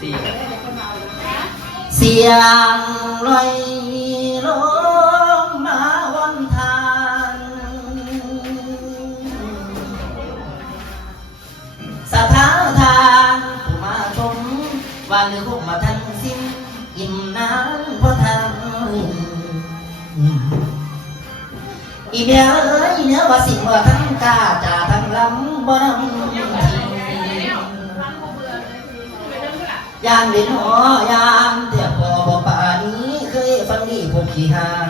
สี่เสียงลอยลมมาวันทางสถาทานผู้มาชมว่าเรือคงมาทันสิ้นอิ่มน้ำเพราะทางอีเมียเอ้ยเนื้อว่าสิ่งว่าทั้งกาจ่าทั้งลำบ่นำ ยามเล่นหอยามแต่พอบอกป่านี้เคยฟังดีพวกขี้หาง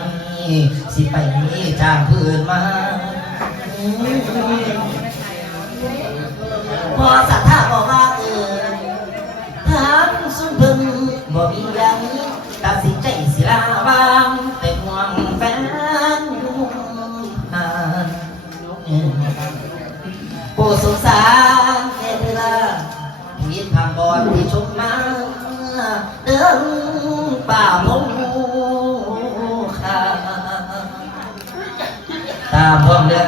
สิไปนี้จ้างเพื่อนมาพอสัทธาบอกว่าเออถามสุนเพิ่งบอกมีอย่างนี้ตัดสินใจสิลาบางแต่ห่วงแฟนอยู่นานโปสงสารแค่เธอละพีทางบอลที่ ชมมาเดินป่าพงขาตาพร้อมเรื่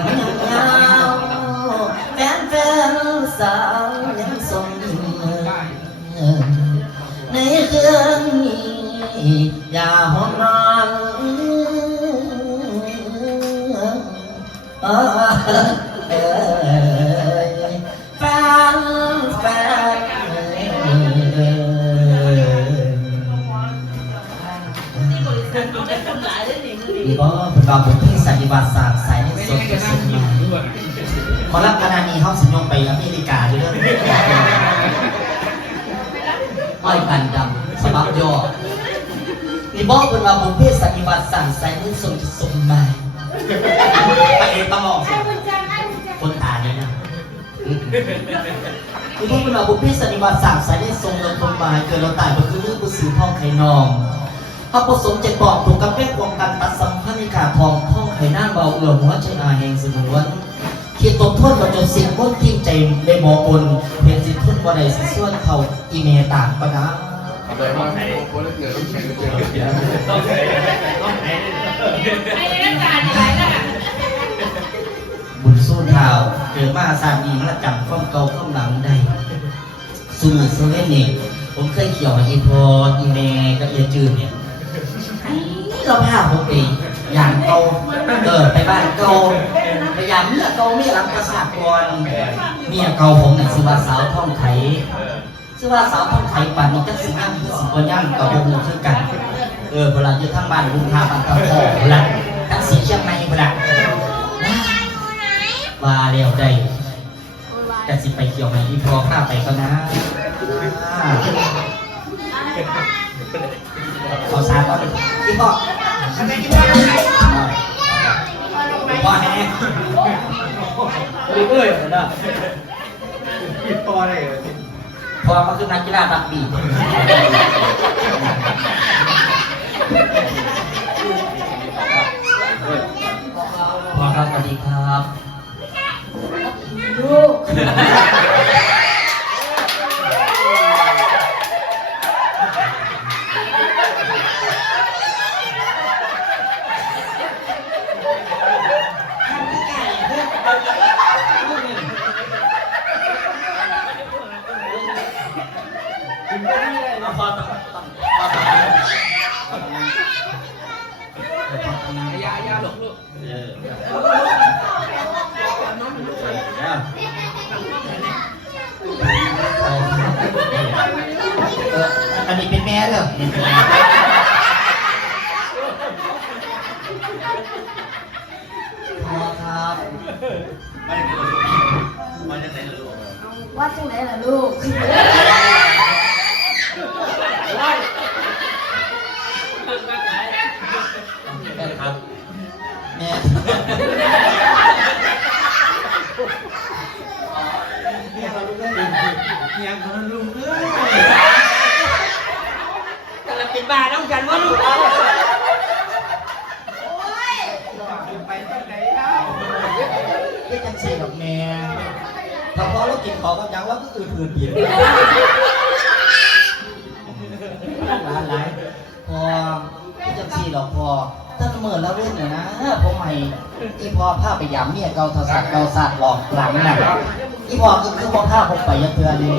ดีบ่เป็นบาบุญที่สันนิบาตศาสตร์สายในสดที่สุดมาขอรับคณะนี้เขาสิยงไปอเมริกาด้วยเรื่องอ้อยกันดำสบับย่อดีบ่เป็นบาบุญที่สันนิบาตศาสตร์สายในสดที่สุดมาไปเองต้องมองคนตาเนี่ยนะคือพวกเราบุพเพสันนิวาสามสายได้ทรงลงตรงมาเกิดเราตายก็คือเรื่องกุศลพ่อไข่นองพระผสมเจ็ดปอดถูกกับเพศวงกันตัดสม ในขาทองพ่องไข่นาเบาเอือมหัวใจอาแห่งสมุนคิดตกโทษมาจนสิ้นพ้นทิ้งใจได้มองบนเพียงสิทุนบ่ได้สิส่วนเขาอีเมต่างปะนะเอาไปว่าไหนคนละเกิดต้องแข่งกันเจอต้องไหนต้องไหนบุญสู้เท้าเกิดมาสาดีมาจำข้อมเก่าข้อมหลังได้สูมือโซเว่นนี่ผมเคยเขียวอีพออีเมกับเอียจืดเนี่ยเราพาผมไป อย่างเกาเออไปบ้านเกาพยายามเมียเกาเมียรักประสาทกรเมียเกาผมน่ะชื่อว่าสาวท่องไทยชื่อว่าสาวท่องไทยป่านนี้จักสิอ้างคือสิบย่างกับวงคือกันเออเวลาอยู่ทางบ้านลุงพาบันตะโขเวลาทั้งสีเชียงใหม่เวลาว่าเร็วได้แต่สิไปเกี่ยวไหมอีพอข้าไปก็นะอ่าขอสาก่อนอีพอ พ่อแห้งรีบเอ้ยนะพี่ปอได้เหรอพ่อมาคือนักกีฬาตักบี พ่อต้องต้องพ่อต้งยายาหลงลูกเอออันนี้เป็นแม่เหรอพ่อครับมาจากไหนลูกว่าจังไหนล่ะลูก แม่ครับ แม่ยังคนลุงเอ้ยกำลังเป็นบ้าต้องกันว่าลูกไปตั้งไหนแล้วเรียกกันเสียกับแม่ถ้าพอเรากินของกับยังแล้วก็อื่นอื่นอีหลานหลายพอจังสีดอกพอ ถ้านเมื่อแล้วเว้นเนี่ยนะผมใหม่ที่พอพาไปยามเมียเกาทศาสตร์เกาศาสตร์หลอกหลังน่ะอีพอคือคือพอข้าผมไปยักเทือนี่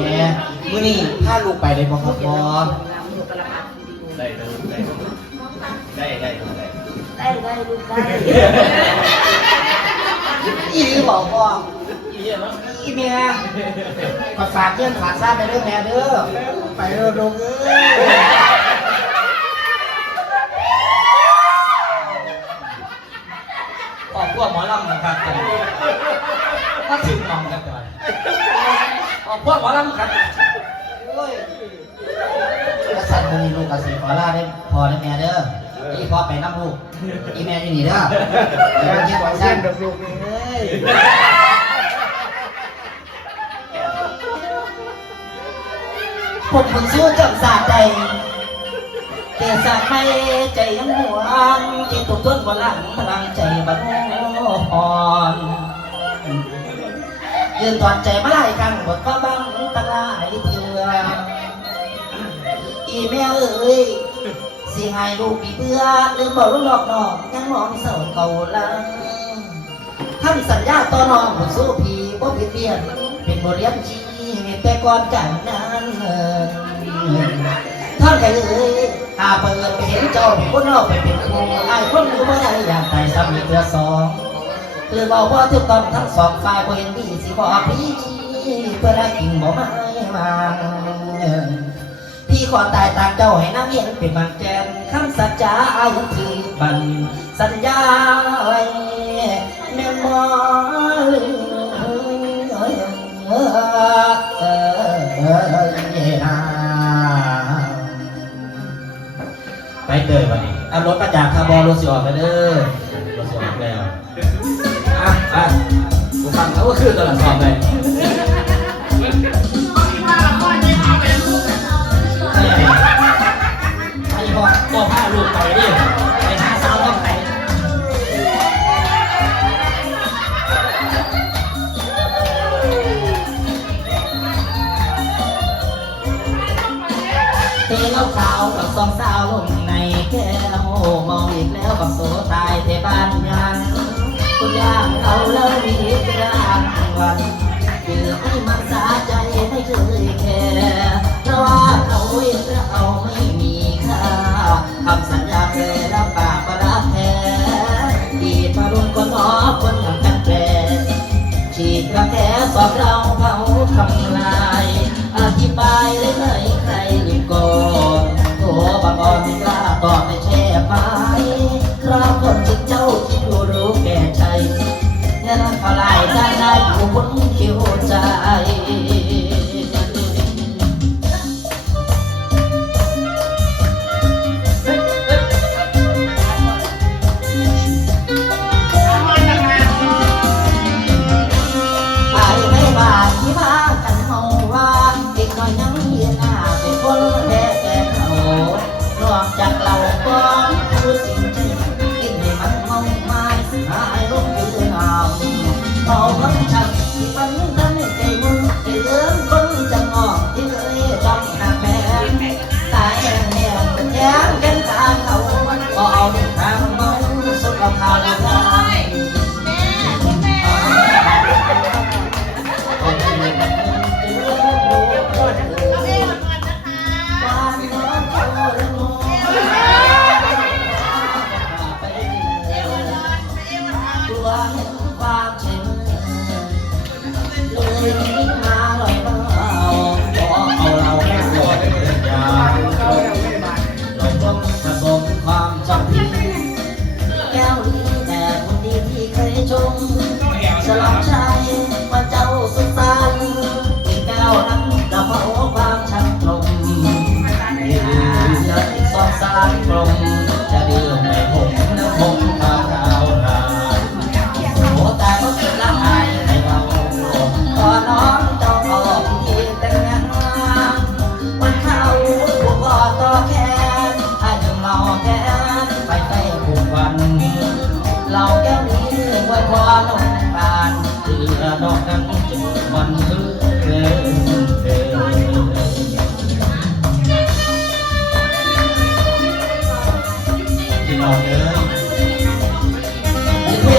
มื้อนี้พาลูกไปได้บ่ครับพอได้ได้ได้ได้ได้ได้ได้ลูกได้อีหลีบอกพ่ออีเหี้ยเนอีเมียฝากฝากเงื่อนฝากซ่าไปเด้อแม่เด้อไปเร็วลงเอ้ย ออ กพวกหมอลำนะครับก็ถึงมองกันก่อนออกพวกหมอลำครับโอ้ยกษัตริย์มีลูกกษัตริย์ขอลาได้พอได้แม่เด้ออีพ่อไปน้ำลูกอีแม่อยู่นี่เด้อเดี๋ยวเดี๋เก็ยวบเส้สั้นนดอกลูกเอ้ยผมมึงสู้จับสาใจเกสาไม่ใจยังหวงจิตตุกต้นบนหลังพลังใจบัน อ่อนยืนตอดใจมาไล่กันบทฟ้าบังตะลายเถื่ออีแม่เอ้ยสิให้ลูกมีเบื่อลืมบอกลูกหลอกน้องยังมองเศร้าเก่าลังทำสัญญาต่อน้องบทสู้พี่บ่ผิดเพี้ยนเป็นบทเรียนชีวิตแต่ก่อนกันนั้นเอ่ยท่อนไก่เอ้ยหาเปิดไปเห็นเจ้าเป็นคนนอกไปเป็นครูไอ้คนรู้ว่าได้อย่างตายซ้ำอีกเทื่อสอง คือบอกว่าทุกต้องทั้งสองฝ่ายบ่เห็นดีสิบอพี่เพื่อได้กินบ่ไม่มาพี่ขอตายตามเจ้าให้น้ำเย็นเป็นบางแกนคำสัจจาอายุที่บันสัญญาไว้แม่นบ่ไปเตยวันนี้เอารถมาจากคาร์บอนรถสิออกไปเด้อ อะอะกูฟังเขาก็คือตลาดสอบเลยเอ้ยไอ้พ่อพ่อพาลูกไปดิไปหาสาวต้องไปเทเล้าขาวกับสองสาวลงในแก้วมองอีกแล้วกับโสตา ย่างเขาเล้วมีรางวันคือให้มันสาใจไม่เคยแค่เพราะว่าเขาเอง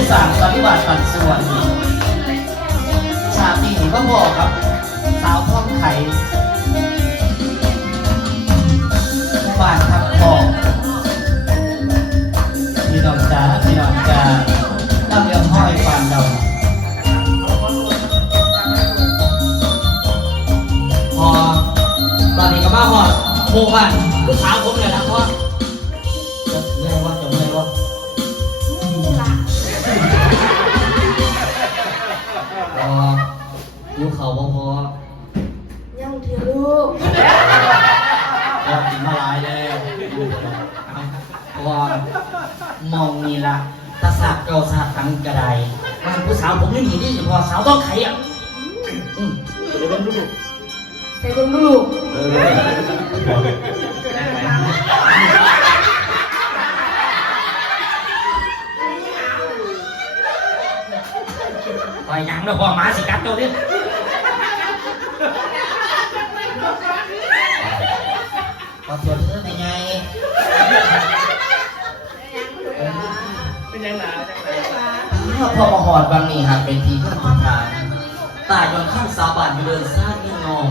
สารปฏิบัติปันส่วนชาตินี้ก็บอกครับ สาวท้องไข่บานทับทองพี่น้องจ๋าพี่น้องจ๋าตั้งเรียงห้อยฟานเราพอตอนนี้ก็มาหอดหมู่บ้านลูกสาวผมเลยนะพ่อจะ บ่พอยังเถอะลูกเรากินมาหลายแล้วพอมองนี่ละตาสาดเก่าสาดตังกระไดมันผู้สาวผมนี่หนีดิพอสาวต้องไข่อะอืมเดี๋ยวเป็นลูกใส่เบิ่งลูกเออไปหยังแล้วพอหมาสิกัดเจ้าดิขอ เป็นยังไงจังไรถ้าพอมาหอดบางนี่หากเป็นทีเครื่องสุดท้ายตายอนข้างสาบานอยู่เดินซ่านนี่งอง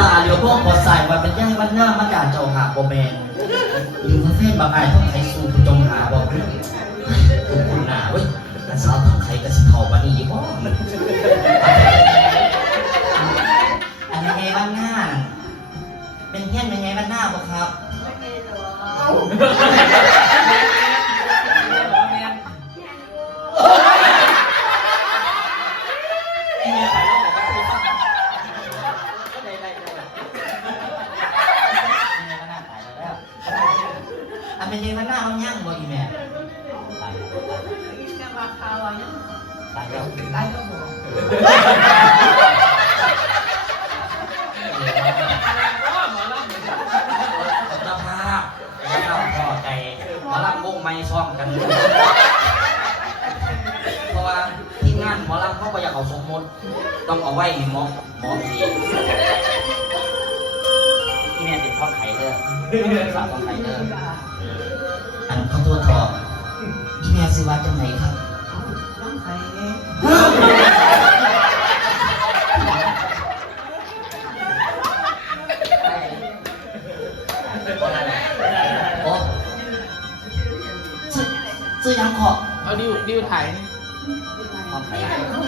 ตาเหลียวพวกพอใส่ว่าเป็นย่ายวันหน้ามันด่าเจ้าหาบ่แมนหรือว่าแฟนบางอายต้องไขสู่ผู้จงหาบอกเรื่องคุณคุณหนาเว้ยแต่สาวต้องไขกระสิเขาวันนี้บ่อันนี้ไงบ้านหน้า เป็นเฮี้ยนเป็นไงบ้านหน้าบ่ครับ อันเป็นยังไงหน้ามันย่างบ่อีแม่ตายแล้วสภาพแล้วพอใจมาลังวงไม้ซ่อมกัน เพราะว่าที่งานหมอลำเขาก็อยากเอาสมมติ ต้องเอาไว้ให้หมอหมอทีที่แม่เป็นท้อไข่เด้อสาวท้องไข่เด้ออันเขา ตัวทองที่แม่ซื้อว่าจังไหนครับโอ้ซื้อซื้อยังขอบเอาดิวดิวถ่ายท้อง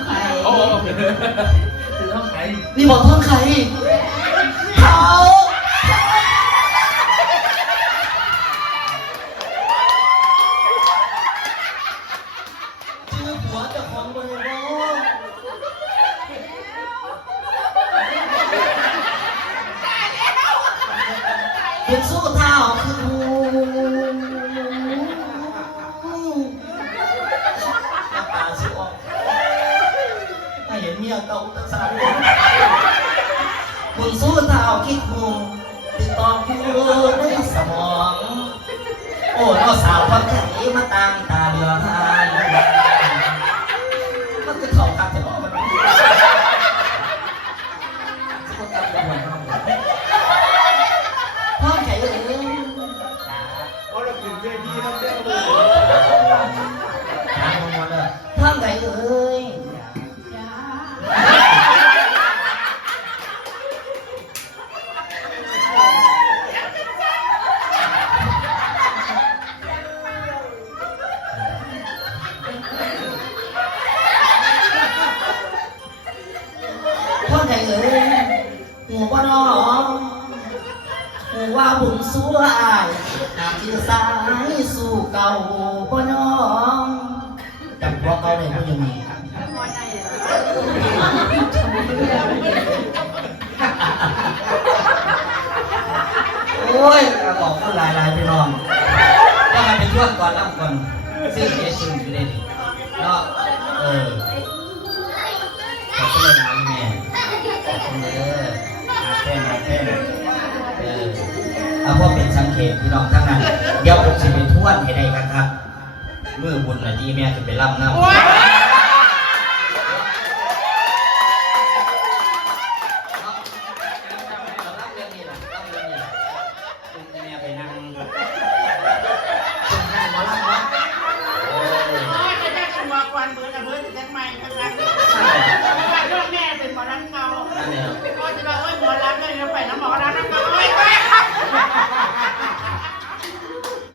ไข่โอ้โหคือห้องไหนนี่บอกท้องไข่เยเก่าตะสานคุณสู้เท้าคิดหูติดต่ออยู่ในสมอง โอ้เราสาวพักไข่มาตามตาเรือหาย จำพวกเขาเลยพวกยังมีโอ้ยบอกคนหลายหลายๆพี่น้องก็มาเป็นช่วงก่อนรับก่อนซึ่งเอซึมอยู่ในนี้เออขอบคุณนะแม่ขอบคุณเด้ออาแท่นอาแท่นเออเอาพวกเป็นสังเกตพี่น้องทั้งนั้น เดี๋ยวผมจะไปทวนให้ได้ครับ มื่อบุญนะที่แม่จะไปรับน้ำ